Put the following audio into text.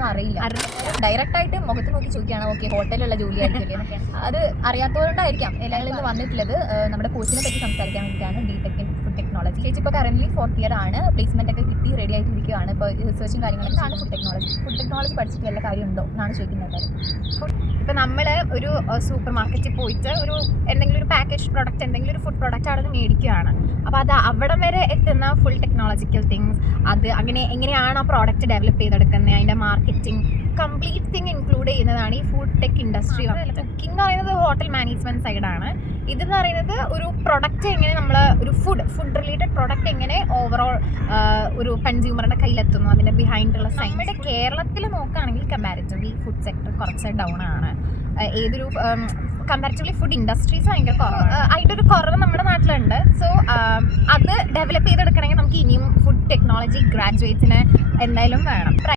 ഒന്നും അറിയില്ല. ഡയറക്റ്റ് ആയിട്ട് മുഖത്ത് നോക്കി ചോദിക്കുകയാണ് ഓക്കെ ഹോട്ടലിലുള്ള ജോലിയായിരിക്കും എന്നൊക്കെ. അത് അറിയാത്തതുകൊണ്ടായിരിക്കാം എല്ലാവരിൽ നിന്ന് വന്നിട്ടുള്ളത്. നമ്മുടെ കോഴ്സിനെ പറ്റി സംസാരിക്കാൻ വേണ്ടിയിട്ടാണ് ബിടെക് ഇൻ ഫുഡ് ടെക്നോളജി. ചേച്ചി ഇപ്പോൾ കറന്റ് 4th ഇയർ ആണ്. പ്ലേസ്മെന്റ് ഒക്കെ കിട്ടി റെഡി ആയിട്ട് ഇരിക്കുകയാണ്. ഇപ്പോൾ റിസർച്ചും കാര്യങ്ങളൊക്കെ ആണ്. ഫുഡ് ടെക്നോളജി പഠിച്ചിട്ട് വല്ല കാര്യമുണ്ടോ എന്നാണ് ചോദിക്കുന്നത്. ഇപ്പം നമ്മൾ ഒരു സൂപ്പർ മാർക്കറ്റിൽ പോയിട്ട് എന്തെങ്കിലും ഒരു പാക്കേജ് പ്രോഡക്റ്റ്, എന്തെങ്കിലും ഒരു ഫുഡ് പ്രോഡക്റ്റ് അവിടെ നിന്ന് മേടിക്കുകയാണ്. അപ്പോൾ അത് അവിടം വരെ എത്തുന്ന ഫുൾ ടെക്നോളജിക്കൽ തിങ്സ്, അത് എങ്ങനെയാണ് ആ പ്രോഡക്റ്റ് ഡെവലപ്പ് ചെയ്തെടുക്കുന്നത്, അതിൻ്റെ മാർക്കറ്റിംഗ് കംപ്ലീറ്റ് തിങ് ഇൻക്ലൂഡ് ചെയ്യുന്നതാണ് ഈ ഫുഡ് ടെക് ഇൻഡസ്ട്രി. കുക്കിംഗ് എന്ന് പറയുന്നത് ഹോട്ടൽ മാനേജ്മെൻറ്റ് സൈഡാണ്. ഇതെന്ന് പറയുന്നത് ഒരു പ്രൊഡക്റ്റ് എങ്ങനെ നമ്മൾ ഒരു ഫുഡ് റിലേറ്റഡ് പ്രൊഡക്റ്റ് എങ്ങനെ ഓവറോൾ ഒരു കൺസ്യൂമറുടെ കയ്യിലെത്തുന്നു, അതിൻ്റെ ബിഹൈൻഡുള്ള സയൻസ്. നമ്മുടെ കേരളത്തിൽ നോക്കുകയാണെങ്കിൽ കമ്പാരിറ്റീവ്ലി ഫുഡ് സെക്ടർ കുറച്ച് ഡൗൺ ആണ്. ഏതൊരു കമ്പാരിറ്റീവ്ലി ഫുഡ് ഇൻഡസ്ട്രീസ് ഭയങ്കര കുറവാണ്. അതിൻ്റെ ഒരു കുറവ് നമ്മുടെ നാട്ടിലുണ്ട്. സോ അത് ഡെവലപ്പ് ചെയ്തെടുക്കണമെങ്കിൽ നമുക്ക് ഇനിയും ഫുഡ് ടെക്നോളജി ഗ്രാജുവേറ്റ്സിന് എന്തായാലും വേണം.